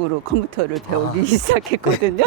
본격적으로 컴퓨터를 배우기 아. 시작했거든요.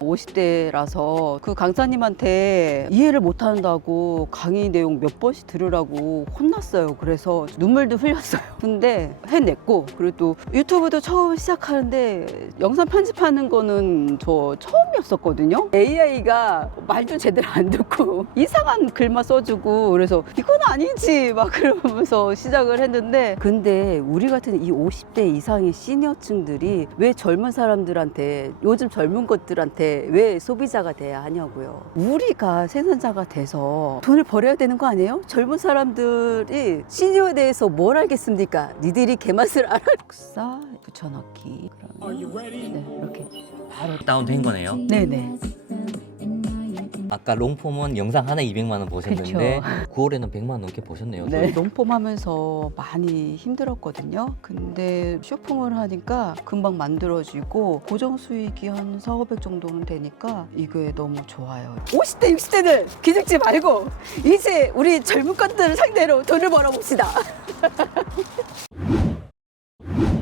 50대라서 그 강사님한테 이해를 못한다고 강의 내용 몇 번씩 들으라고 혼났어요. 그래서 눈물도 흘렸어요. 근데 해냈고 그리고 또 유튜브도 처음 시작하는데 영상 편집하는 거는 저 처음이었었거든요. AI가 말도 제대로 안 듣고 이상한 글만 써주고 그래서 이건 아니지 막 그러면서 시작을 했는데 근데 우리 같은 이 50대 이상의 시니어층들이 왜 젊은 사람들한테 요즘 젊은 것들한테 왜 소비자가 돼야 하냐고요. 우리가 생산자가 돼서 돈을 벌어야 되는 거 아니에요? 젊은 사람들이 시니어에 대해서 뭘 알겠습니까? 니들이 개맛을 알아. 국사 붙여넣기 그러면 네 이렇게 바로 다운된 거네요. 네네. 아까 롱폼은 영상 하나 200만 원 보셨는데 9월에는 100만 원 넘게 보셨네요. 네. 롱폼 하면서 많이 힘들었거든요. 근데 쇼폼을 하니까 금방 만들어지고 고정 수익이 한 4, 500 정도는 되니까 이게 너무 좋아요. 50대, 60대들 기죽지 말고 이제 우리 젊은 것들을 상대로 돈을 벌어봅시다.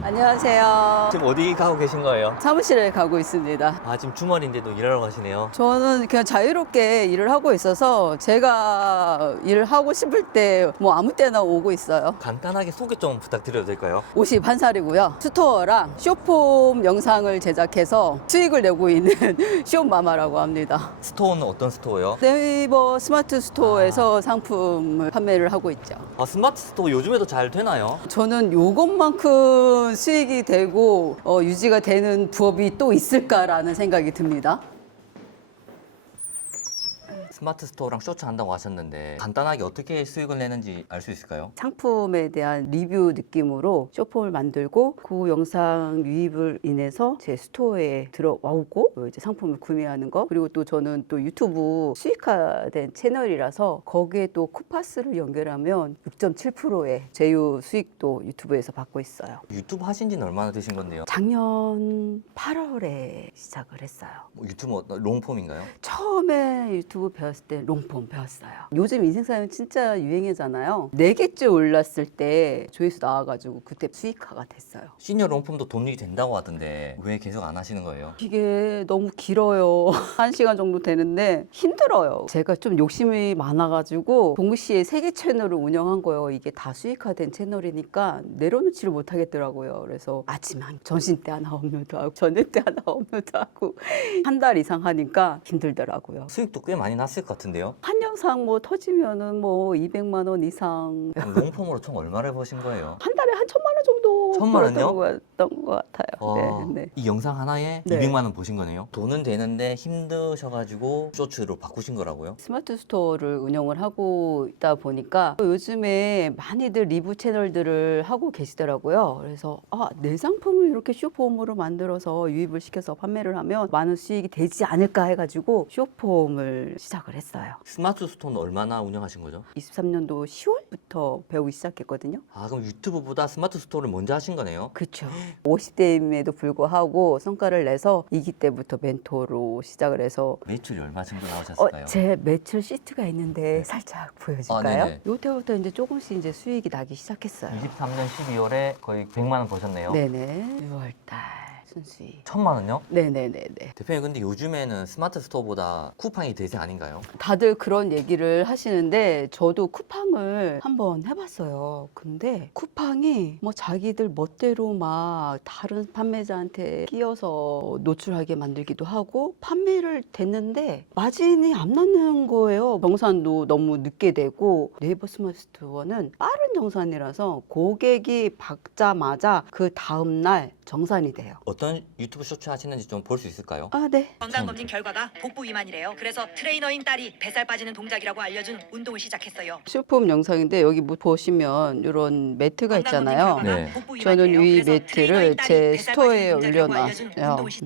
안녕하세요. 지금 어디 가고 계신 거예요? 사무실에 가고 있습니다. 아 지금 주말인데도 일하러 가시네요. 저는 그냥 자유롭게 일을 하고 있어서 제가 일을 하고 싶을 때 뭐 아무 때나 오고 있어요. 간단하게 소개 좀 부탁드려도 될까요? 51살이고요. 스토어랑 쇼폼 영상을 제작해서 수익을 내고 있는 쇼마마라고 합니다. 스토어는 어떤 스토어요? 네이버 스마트 스토어에서 상품을 판매를 하고 있죠. 아, 스마트 스토어 요즘에도 잘 되나요? 저는 요것만큼 수익이 되고 어, 유지가 되는 부업이 또 있을까라는 생각이 듭니다. 스마트 스토어랑 쇼츠 한다고 하셨는데 간단하게 어떻게 수익을 내는지 알 수 있을까요? 상품에 대한 리뷰 느낌으로 쇼폼을 만들고 그 영상 유입을 인해서 제 스토어에 들어와오고 이제 상품을 구매하는 거 그리고 또 저는 또 유튜브 수익화된 채널이라서 거기에 또 쿠파스를 연결하면 6.7%의 제휴 수익도 유튜브에서 받고 있어요. 유튜브 하신 지는 얼마나 되신 건데요? 작년 8월에 시작을 했어요. 뭐 유튜브 어떤 롱폼인가요? 처음에 유튜브 배 웠을 때 롱폼 배웠어요. 요즘 인생사연 진짜 유행이잖아요. 네 개째 올랐을 때 조회수 나와가지고 그때 수익화가 됐어요. 시니어 롱폼도 돈이 된다고 하던데 왜 계속 안 하시는 거예요? 이게 너무 길어요. 한 시간 정도 되는데 힘들어요. 제가 좀 욕심이 많아가지고 동시에 세 개 채널을 운영한 거예요. 이게 다 수익화된 채널이니까 내려놓지를 못하겠더라고요. 그래서 아침에 전신 때 하나 업로드하고 저녁 때 하나 업로드하고 한 달 이상 하니까 힘들더라고요. 수익도 꽤 많이 났을 것 같은데요? 한 영상 뭐 터지면은 뭐 200만 원 이상 그럼 롱폼으로 총 얼마를 버신 거예요? 한 달에 한 천만 원 정도 천만 원요? 벌었던 것 같아요. 어, 네, 네. 이 영상 하나에 네. 200만 원 보신 거네요. 돈은 되는데 힘드셔가지고 쇼츠로 바꾸신 거라고요? 스마트 스토어를 운영을 하고 있다 보니까 요즘에 많이들 리뷰 채널들을 하고 계시더라고요. 그래서 아, 내 상품을 이렇게 쇼폼으로 만들어서 유입을 시켜서 판매를 하면 많은 수익이 되지 않을까 해가지고 쇼폼을 시작을 했어요. 스마트 스토어는 얼마나 운영하신 거죠? 23년도 10월부터 배우기 시작했거든요. 아 그럼 유튜브보다 스마트 스토어를 먼저 하신 거네요? 그렇죠. 50대임에도 불구하고 성과를 내서 이기 때부터 멘토로 시작을 해서 매출이 얼마 정도 어, 나오셨을까요? 제 매출 시트가 있는데 네. 살짝 아, 보여줄까요? 네네. 요때부터 이제 조금씩 이제 수익이 나기 시작했어요. 23년 12월에 거의 100만 원 버셨네요. 네네. 6월달 순수익. 천만 원요? 네네네네. 대표님 근데 요즘에는 스마트 스토어보다 쿠팡이 대세 아닌가요? 다들 그런 얘기를 하시는데 저도 쿠팡을 한번 해봤어요. 근데 쿠팡이 뭐 자기들 멋대로 막 다른 판매자한테 끼어서 노출하게 만들기도 하고 판매를 됐는데 마진이 안 나는 거예요. 정산도 너무 늦게 되고 네이버 스마트 스토어는 빠른 정산이라서 고객이 받자마자 그 다음날 정산이 돼요. 어떤 유튜브 쇼츠 하시는지 좀 볼 수 있을까요? 아, 네. 건강검진 결과가 복부 위만이래요. 그래서 트레이너인 딸이 뱃살 빠지는 동작이라고 알려준 운동을 시작했어요. 슈퍼 영상인데 여기 뭐 보시면 이런 매트가 있잖아요. 네. 저는 이 매트를 제 스토어에 올려놔요.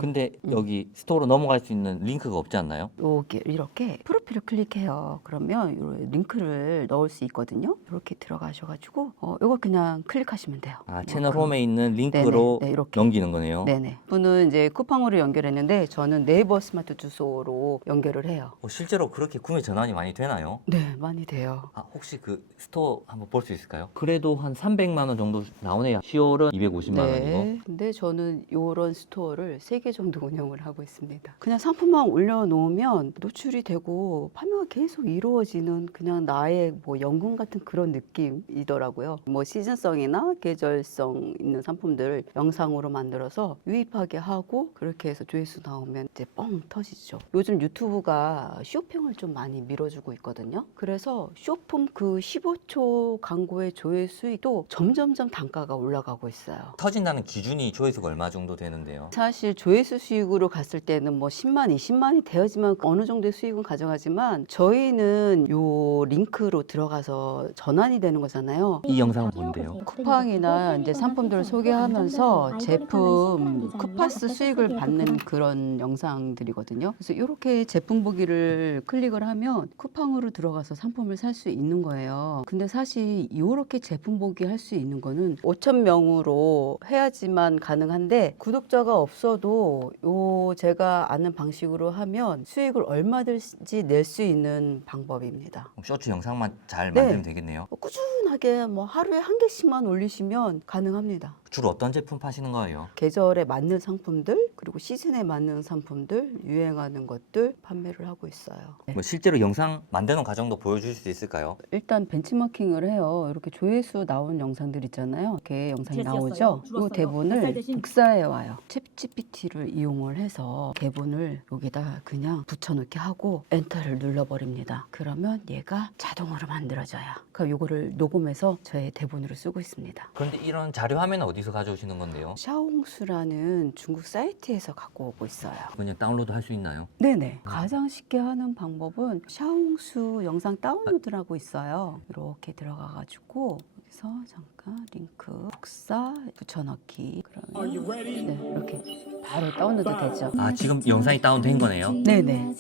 근데 여기 스토어로 넘어갈 수 있는 링크가 없지 않나요? 여기 이렇게 프로필 프로필을 클릭해요. 그러면 요 링크를 넣을 수 있거든요. 이렇게 들어가셔가지고 어, 이거 그냥 클릭하시면 돼요. 아, 뭐 채널 그런- 홈에 있는 링크로 네네, 네, 이렇게. 넘기는 거네요. 네네. 분은 이제 쿠팡으로 연결했는데 저는 네이버 스마트 주소로 연결을 해요. 어, 실제로 그렇게 구매 전환이 많이 되나요? 네, 많이 돼요. 아, 혹시 그 스토어 한번 볼 수 있을까요? 그래도 한 300만 원 정도 나오네요. 10월은 250만 원이고. 네. 근데 저는 이런 스토어를 세 개 정도 운영을 하고 있습니다. 그냥 상품만 올려놓으면 노출이 되고 판매가 계속 이루어지는 그냥 나의 뭐 연금 같은 그런 느낌이더라고요. 뭐 시즌성이나 계절성 있는 상품들을 영상으로 만들어서 유입하게 하고 그렇게 해서 조회수 나오면 이제 뻥 터지죠. 요즘 유튜브가 쇼핑을 좀 많이 밀어주고 있거든요. 그래서 쇼품 그 15초 광고의 조회 수익도 점점점 단가가 올라가고 있어요. 터진다는 기준이 조회수가 얼마 정도 되는데요? 사실 조회수 수익으로 갔을 때는 뭐 10만, 20만이 되어지만 어느 정도의 수익은 가져가지 만 저희는 요 링크로 들어가서 전환이 되는 거잖아요. 이 영상은 뭔데요? 쿠팡이나 이제 상품들을 소개하면서 제품 쿠파스 수익을 받는 그런 영상들이거든요. 그래서 이렇게 제품 보기를 클릭을 하면 쿠팡으로 들어가서 상품을 살 수 있는 거예요. 근데 사실 이렇게 제품 보기 할 수 있는 거는 5천 명으로 해야지만 가능한데 구독자가 없어도 요 제가 아는 방식으로 하면 수익을 얼마든지 낼 수 있는 방법입니다. 그럼 쇼츠 영상만 잘 네. 만들면 되겠네요. 꾸준하게 뭐 하루에 한 개씩만 올리시면 가능합니다. 주로 어떤 제품 파시는 거예요? 계절에 맞는 상품들 그리고 시즌에 맞는 상품들 유행하는 것들 판매를 하고 있어요. 뭐 실제로 영상 만드는 과정도 보여줄 수 있을까요? 일단 벤치마킹을 해요. 이렇게 조회수 나온 영상들 있잖아요. 이렇게 영상이. 나오죠. 이 줄었어요. 대본을 대신 복사해 와요. 챗GPT를 이용을 해서 대본을 여기다 그냥 붙여넣기 하고 엔터를 눌러버립니다. 그러면 얘가 자동으로 만들어져요. 그럼 요거를 녹음해서 저의 대본으로 쓰고 있습니다. 그런데 이런 자료 화면은 어디서 가져오시는 건데요? 샤옹수라는 중국 사이트 에서 갖고 오고 있어요. 그냥 다운로드 할 수 있나요? 네네. 가장 쉽게 하는 방법은 샤옹수 영상 다운로드라고 있어요. 이렇게 들어가가지고 여기서 잠깐 링크 복사 붙여넣기 그러면 네 이렇게 바로 다운로드 되죠. 아 지금 영상이 다운된 거네요? 네네.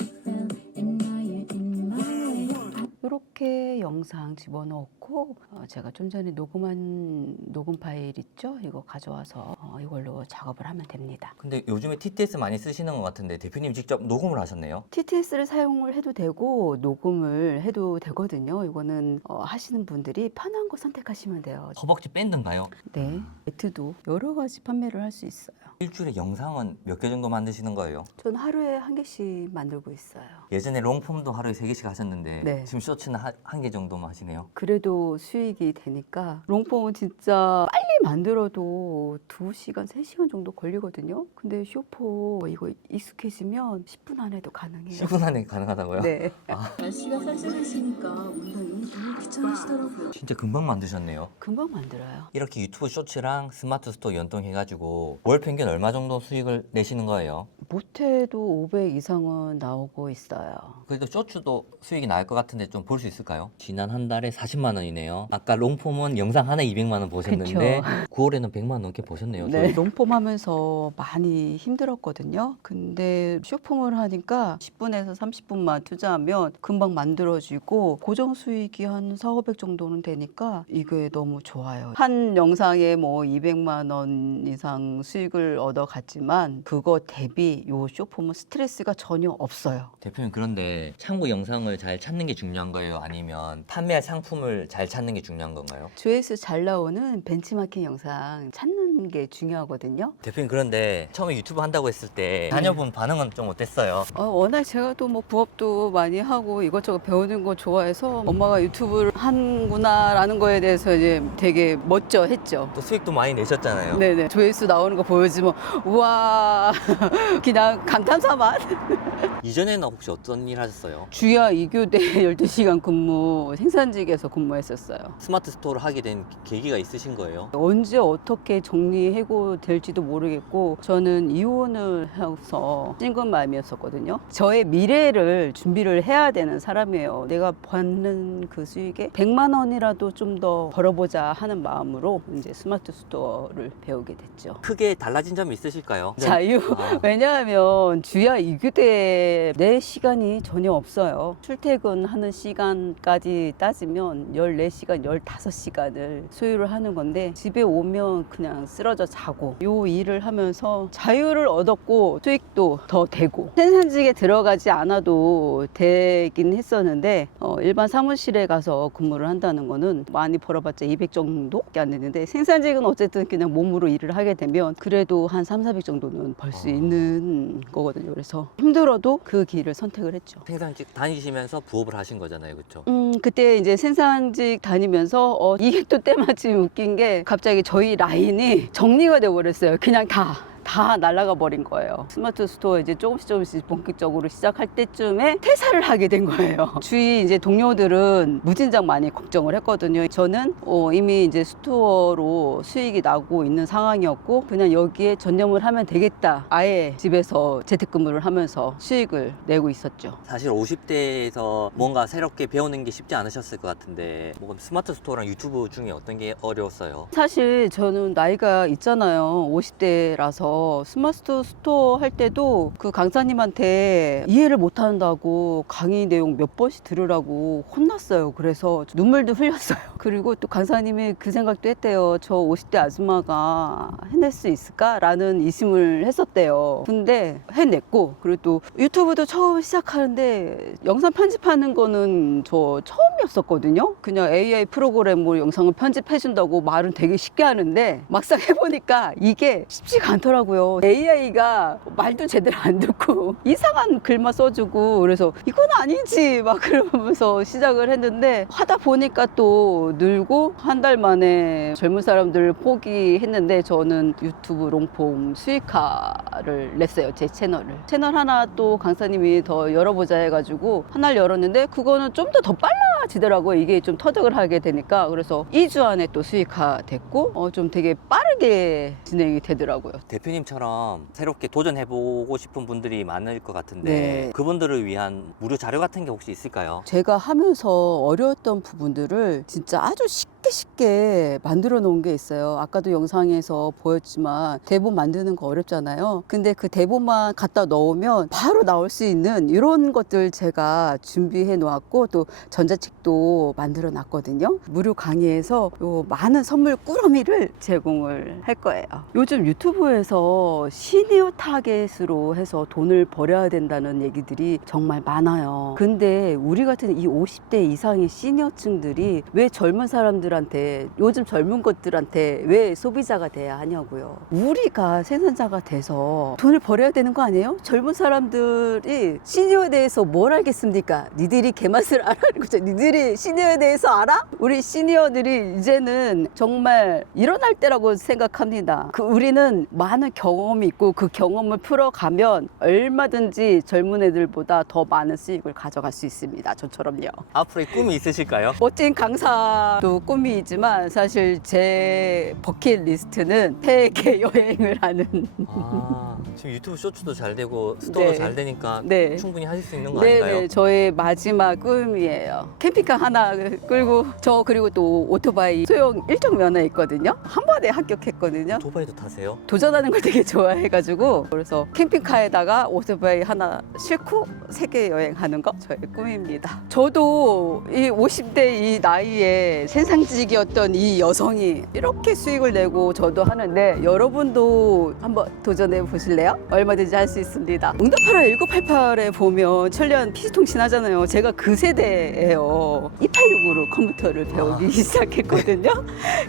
영상 집어넣고 어, 제가 좀 전에 녹음한 녹음 파일 있죠? 이거 가져와서 어, 이걸로 작업을 하면 됩니다. 근데 요즘에 TTS 많이 쓰시는 것 같은데 대표님 직접 녹음을 하셨네요? TTS를 사용을 해도 되고 녹음을 해도 되거든요. 이거는 어, 하시는 분들이 편한 거 선택하시면 돼요. 허벅지 밴드인가요? 네, 매트도 여러 가지 판매를 할 수 있어요. 일주일에 영상은 몇 개 정도 만드시는 거예요? 전 하루에 한 개씩 만들고 있어요. 예전에 롱폼도 하루에 세개씩 하셨는데 네. 지금 쇼츠는 한 개 정도만 하시네요? 그래도 수익이 되니까 롱폼은 진짜 빨리 만들어도 2시간, 3시간 정도 걸리거든요. 근데 쇼포 이거 익숙해지면 10분 안에도 가능해요. 10분 안에 가능하다고요? 네. 날씨가 쌀쌀해지니까 운동이 너무 귀찮으시더라고요. 진짜 금방 만드셨네요. 금방 만들어요. 이렇게 유튜브 쇼츠랑 스마트 스토어 연동해가지고 월 평균 얼마 정도 수익을 내시는 거예요? 못해도 500 이상은 나오고 있어요. 그래도 쇼츠도 수익이 나을 것 같은데 좀 볼 수 있을까요? 지난 한 달에 40만 원이네요. 아까 롱폼은 영상 하나 200만 원 보셨는데 9월에는 100만 원 넘게 보셨네요. 네, 저희. 롱폼 하면서 많이 힘들었거든요. 근데 쇼폼을 하니까 10분에서 30분만 투자하면 금방 만들어지고 고정 수익이 한 4, 500 정도는 되니까 이게 너무 좋아요. 한 영상에 뭐 200만 원 이상 수익을 얻어갔지만 그거 대비 요 쇼폼은 스트레스가 전혀 없어요. 대표님 그런데 참고 영상을 잘 찾는 게 중요한 거예요? 아니면 판매할 상품을 잘 찾는 게 중요한 건가요? 조회수 잘 나오는 벤치마킹 영상 찾는 게 중요하거든요. 대표님 그런데 처음에 유튜브 한다고 했을 때 자녀분 반응은 좀 어땠어요? 어, 워낙 제가 또 뭐 부업도 많이 하고 이것저것 배우는 거 좋아해서 엄마가 유튜브를 하는구나라는 거에 대해서 이제 되게 멋져 했죠. 또 수익도 많이 내셨잖아요. 네네. 조회수 나오는 거 보여주면, 우와, 그냥 감탄사만. 이전에는 혹시 어떤 일 하셨어요? 주야 2교대 12시간 근무 생산직에서 근무했었어요. 스마트 스토어를 하게 된 계기가 있으신 거예요? 언제 어떻게 정 정리 해고 될지도 모르겠고 저는 이혼을 해서 싱글 마음이었었거든요. 저의 미래를 준비를 해야 되는 사람이에요. 내가 받는 그 수익에 100만 원이라도 좀 더 벌어보자 하는 마음으로 이제 스마트 스토어를 배우게 됐죠. 크게 달라진 점이 있으실까요? 자유. 아, 왜냐하면 주야 이교대 내 시간이 전혀 없어요. 출퇴근하는 시간까지 따지면 14시간, 15시간을 소유를 하는 건데 집에 오면 그냥 쓰러져 자고 요 일을 하면서 자유를 얻었고 수익도 더 되고 생산직에 들어가지 않아도 되긴 했었는데 어, 일반 사무실에 가서 근무를 한다는 거는 많이 벌어봤자 200 정도밖에 안 되는데 생산직은 어쨌든 그냥 몸으로 일을 하게 되면 그래도 한 3, 400 정도는 벌수 아. 있는 거거든요. 그래서 힘들어도 그 길을 선택을 했죠. 생산직 다니시면서 부업을 하신 거잖아요, 그렇죠? 음, 그때 이제 생산직 다니면서 어, 이게 또 때마침 웃긴 게 갑자기 저희 라인이 정리가 돼 버렸어요. 그냥 다. 다 날아가 버린 거예요. 스마트 스토어 이제 조금씩 조금씩 본격적으로 시작할 때쯤에 퇴사를 하게 된 거예요. 주위 이제 동료들은 무진장 많이 걱정을 했거든요. 저는 어, 이미 이제 스토어로 수익이 나고 있는 상황이었고 그냥 여기에 전념을 하면 되겠다. 아예 집에서 재택근무를 하면서 수익을 내고 있었죠. 사실 50대에서 뭔가 새롭게 배우는 게 쉽지 않으셨을 것 같은데 뭐 스마트 스토어랑 유튜브 중에 어떤 게 어려웠어요? 사실 저는 나이가 있잖아요. 50대라서 스마트 스토어 할 때도 그 강사님한테 이해를 못 한다고 강의 내용 몇 번씩 들으라고 혼났어요. 그래서 눈물도 흘렸어요. 그리고 또 강사님이 그 생각도 했대요. 저 50대 아줌마가 해낼 수 있을까 라는 이심을 했었대요. 근데 해냈고 그리고 또 유튜브도 처음 시작하는데 영상 편집하는 거는 저 처음이었었거든요. 그냥 AI 프로그램으로 영상을 편집해준다고 말은 되게 쉽게 하는데 막상 해보니까 이게 쉽지가 않더라고요. AI가 말도 제대로 안 듣고 이상한 글만 써주고 그래서 이건 아니지 막 그러면서 시작을 했는데 하다 보니까 또 늘고 한 달 만에 젊은 사람들 포기했는데 저는 유튜브 롱폼 수익화를 냈어요 제 채널을. 채널 하나 또 강사님이 더 열어보자 해가지고 하나를 열었는데 그거는 좀 더 더 빨라 지더라고요 이게 좀 터득을 하게 되니까 그래서 2주 안에 또 수익화 됐고 어, 좀 되게 빠르게 진행이 되더라고요 대표님처럼 새롭게 도전해보고 싶은 분들이 많을 것 같은데 네. 그분들을 위한 무료 자료 같은 게 혹시 있을까요? 제가 하면서 어려웠던 부분들을 진짜 아주 쉽게 쉽게 만들어 놓은 게 있어요. 아까도 영상에서 보였지만 대본 만드는 거 어렵잖아요. 근데 그 대본만 갖다 넣으면 바로 나올 수 있는 이런 것들 제가 준비해 놓았고 또 전자책 도 만들어 놨거든요. 무료 강의에서 요 많은 선물 꾸러미를 제공을 할 거예요. 요즘 유튜브에서 시니어 타겟으로 해서 돈을 벌여야 된다는 얘기들이 정말 많아요. 근데 우리 같은 이 50대 이상의 시니어층들이 왜 젊은 사람들한테 요즘 젊은 것들한테 왜 소비자가 돼야 하냐고요. 우리가 생산자가 돼서 돈을 벌여야 되는 거 아니에요? 젊은 사람들이 시니어에 대해서 뭘 알겠습니까? 니들이 개맛을 알아는 거죠. 니들 이 시니어에 대해서 알아? 우리 시니어들이 이제는 정말 일어날 때라고 생각합니다. 그 우리는 많은 경험이 있고 그 경험을 풀어가면 얼마든지 젊은 애들보다 더 많은 수익을 가져갈 수 있습니다. 저처럼요. 앞으로의 꿈이 있으실까요? 멋진 강사도 꿈이지만 사실 제 버킷리스트는 세계 여행을 하는 아, 지금 유튜브 쇼츠도 잘 되고 스토어도 네. 잘 되니까 네. 충분히 하실 수 있는 거 아닌가요? 네네 저의 마지막 꿈이에요 캠핑카 하나 끌고 저 그리고 또 오토바이 소형 일정 면허 있거든요 한 번에 합격했거든요 도바이도 타세요? 도전하는 걸 되게 좋아해가지고 그래서 캠핑카에다가 오토바이 하나 싣고 세계 여행하는 거 저의 꿈입니다. 저도 이 50대 이 나이에 생산직이었던 이 여성이 이렇게 수익을 내고 저도 하는데 여러분도 한번 도전해 보실래요? 얼마든지 할 수 있습니다. 응답하라 1988에 보면 천리안 PC통신 하잖아요. 제가 그 세대예요. 286으로 컴퓨터를 배우기 아. 시작했거든요.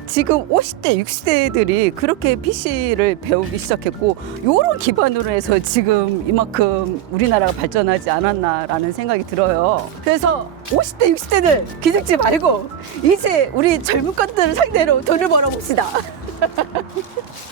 지금 50대, 60대들이 그렇게 PC를 배우기 시작했고 요런 기반으로 해서 지금 이만큼 우리나라가 발전하지 않았나라는 생각이 들어요. 그래서 50대, 60대들 기죽지 말고 이제 우리 젊은 것들을 상대로 돈을 벌어봅시다.